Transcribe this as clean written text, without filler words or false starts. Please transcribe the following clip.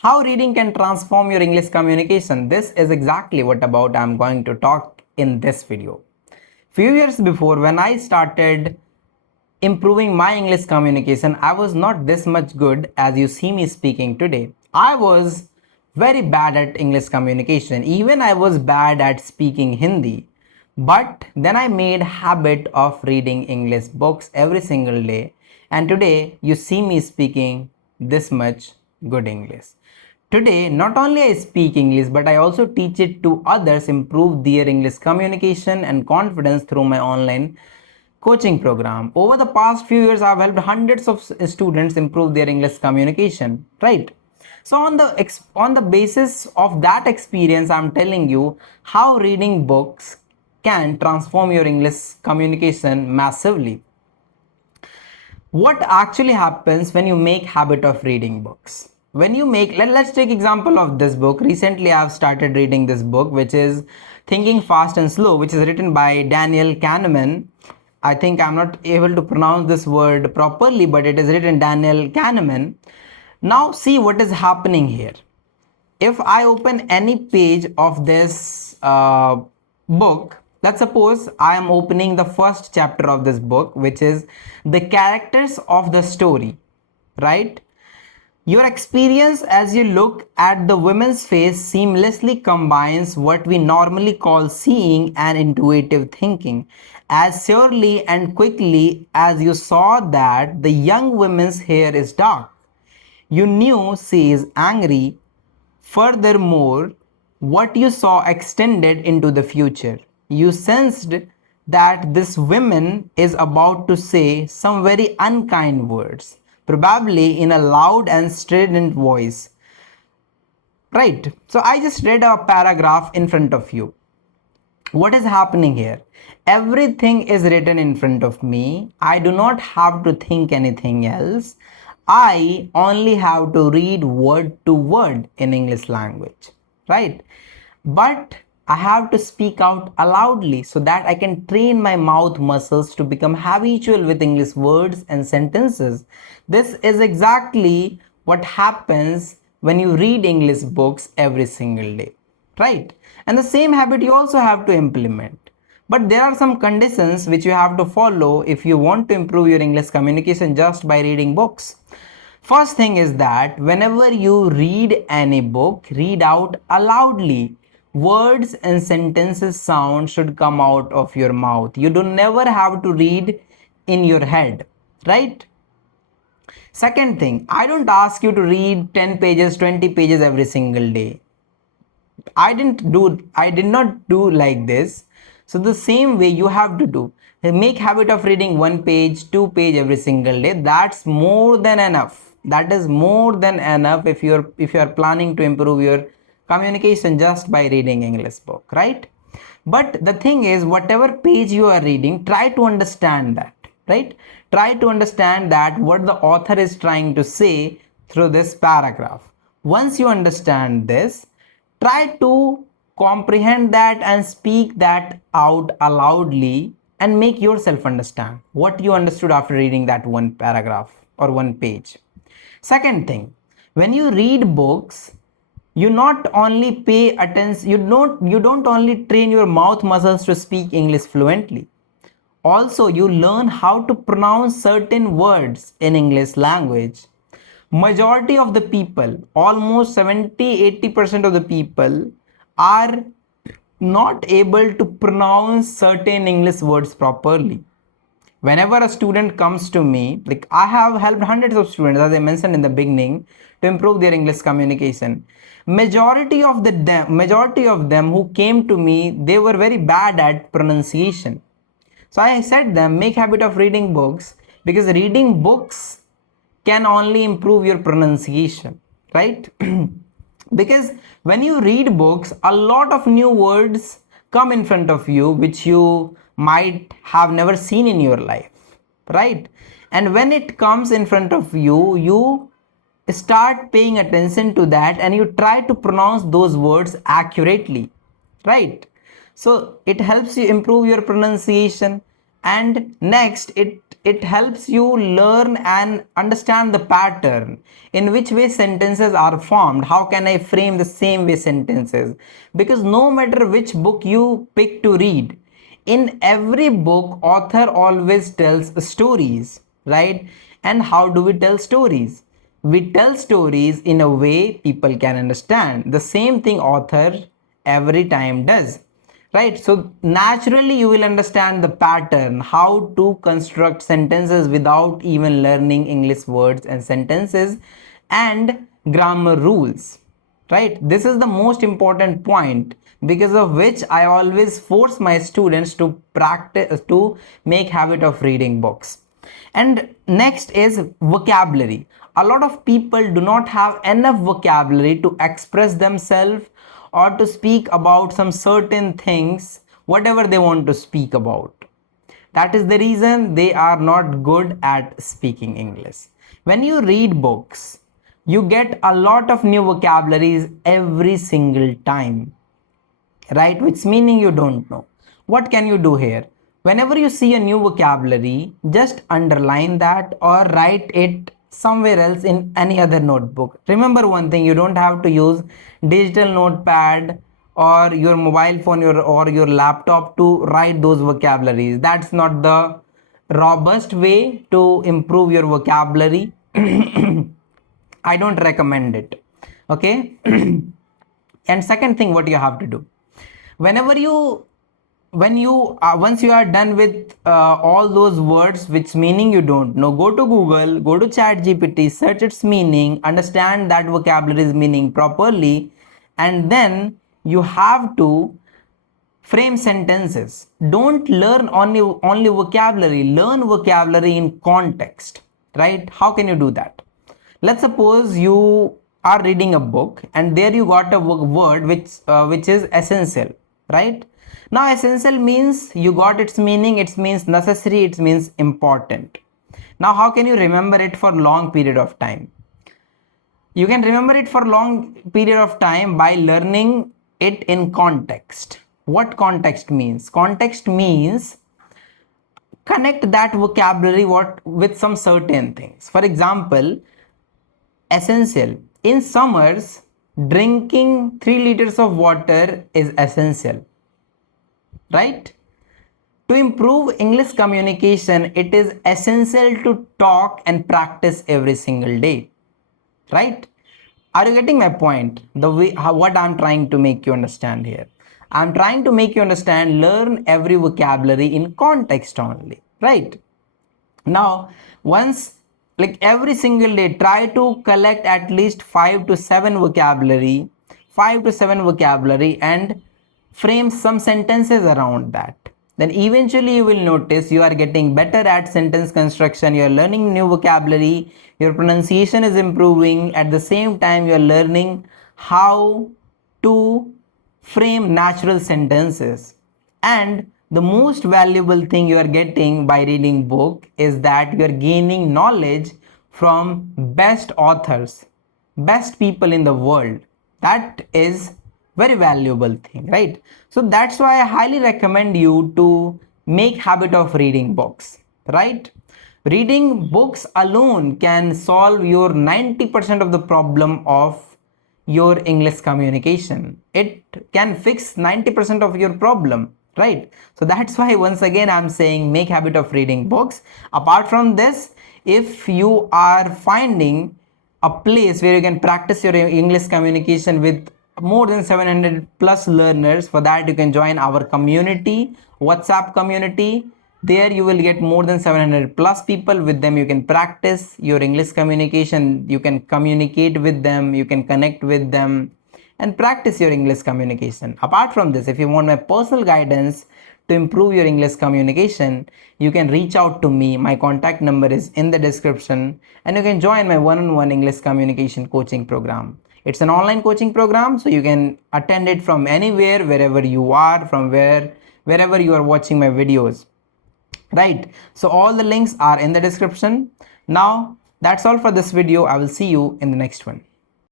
How reading can transform your English communication. This is exactly what about I'm going to talk in this video. Few years before, when I started improving my English communication, I was not this much good as you see me speaking today. I was very bad at English communication. Even I was bad at speaking Hindi. But then I made habit of reading English books every single day, and today you see me speaking this much good English. Today, not only I speak English, but I also teach it to others, improve their English communication and confidence through my online coaching program. Over the past few years, I've helped hundreds of students improve their English communication, right? So on the basis of that experience, I'm telling you how reading books can transform your English communication massively. What actually happens when you make habit of reading books? When you make, let's take example of this book. Recently I've started reading this book, which is Thinking Fast and Slow, which is written by Daniel Kahneman. I think I'm not able to pronounce this word properly, but it is written Daniel Kahneman. Now see what is happening here. If I open any page of this book, let's suppose I am opening the first chapter of this book, which is the characters of the story, right? Your experience as you look at the woman's face seamlessly combines what we normally call seeing and intuitive thinking. As surely and quickly as you saw that the young woman's hair is dark, you knew she is angry. Furthermore, what you saw extended into the future. You sensed that this woman is about to say some very unkind words, probably in a loud and strident voice. Right? So I just read a paragraph in front of you. What is happening here? Everything is written in front of me. I do not have to think anything else. I only have to read word to word in English language, right? But I have to speak out loudly so that I can train my mouth muscles to become habitual with English words and sentences. This is exactly what happens when you read English books every single day, right? And the same habit you also have to implement. But there are some conditions which you have to follow if you want to improve your English communication just by reading books. First thing is that whenever you read any book, read out loudly. Words and sentences sound should come out of your mouth. You do never have to read in your head, right? Second thing, I don't ask you to read 10 pages, 20 pages every single day. I did not do like this. So the same way you have to do. Make habit of reading 1 page, 2 page every single day. That's more than enough. That is more than enough if you're planning to improve your communication just by reading English book, right? But the thing is, whatever page you are reading, try to understand that, right? Try to understand that what the author is trying to say through this paragraph. Once you understand this, try to comprehend that and speak that out loudly and make yourself understand what you understood after reading that one paragraph or one page. Second thing, when you read books, you not only pay attention, you don't only train your mouth muscles to speak English fluently. Also, you learn how to pronounce certain words in English language. Majority of the people, almost 70-80% of the people are not able to pronounce certain English words properly. Whenever a student comes to me, like I have helped hundreds of students, as I mentioned in the beginning, to improve their English communication. Majority of them who came to me, they were very bad at pronunciation. So I said them, make habit of reading books, because reading books can only improve your pronunciation, right? Because when you read books, a lot of new words come in front of you which you might have never seen in your life, right? And when it comes in front of you, you start paying attention to that and you try to pronounce those words accurately, right? So it helps you improve your pronunciation. And next, it helps you learn and understand the pattern in which way sentences are formed. How can I frame the same way sentences? Because no matter which book you pick to read, in every book author always tells stories, right? And how do we tell stories? We tell stories in a way people can understand. The same thing author every time does, right? So naturally you will understand the pattern, how to construct sentences without even learning English words and sentences and grammar rules, right? This is the most important point, because of which I always force my students to practice, to make habit of reading books. And next is vocabulary. A lot of people do not have enough vocabulary to express themselves or to speak about some certain things, whatever they want to speak about. That is the reason they are not good at speaking English. When you read books, you get a lot of new vocabularies every single time, right? Which meaning you don't know. What can you do here? Whenever you see a new vocabulary, just underline that or write it somewhere else in any other notebook. Remember one thing, you don't have to use digital notepad or your mobile phone or your laptop to write those vocabularies. That's not the robust way to improve your vocabulary. I don't recommend it. Okay. And second thing, what you have to do, whenever you when you once you are done with all those words which meaning you don't know, go to Google, go to Chat GPT, search its meaning, understand that vocabulary's meaning properly, and then you have to frame sentences. Don't learn only vocabulary, learn vocabulary in context, right? How can you do that? Let's suppose you are reading a book and there you got a word which is essential, right? Now essential means, you got its meaning, it means necessary, it means important. Now how can you remember it for long period of time? You can remember it for long period of time by learning it in context. What context means? Context means connect that vocabulary with some certain things. For example, essential. In summers, drinking 3 liters of water is essential, right? To improve English communication, it is essential to talk and practice every single day, right? Are you getting my point? The way what I'm trying to make you understand here. I'm trying to make you understand, learn every vocabulary in context only, right? Now, once, like every single day, try to collect at least 5 to 7 vocabulary, and frame some sentences around that. Then eventually you will notice you are getting better at sentence construction, you are learning new vocabulary, your pronunciation is improving, at the same time you are learning how to frame natural sentences. And the most valuable thing you are getting by reading book is that you are gaining knowledge from best authors, best people in the world. That is very valuable thing, right? So that's why I highly recommend you to make habit of reading books, right? Reading books alone can solve your 90% of the problem of your English communication. It can fix 90% of your problem, right? So that's why once again I'm saying make habit of reading books. Apart from this, if you are finding a place where you can practice your English communication with more than 700 plus learners, for that you can join our community, WhatsApp community. There you will get more than 700 plus people. With them you can practice your English communication, you can communicate with them, you can connect with them and practice your English communication. Apart from this, if you want my personal guidance to improve your English communication, you can reach out to me. My contact number is in the description, and you can join my one-on-one English communication coaching program. It's an online coaching program, so you can attend it from anywhere, wherever you are, from wherever you are watching my videos, right? So all the links are in the description. Now that's all for this video. I will see you in the next one.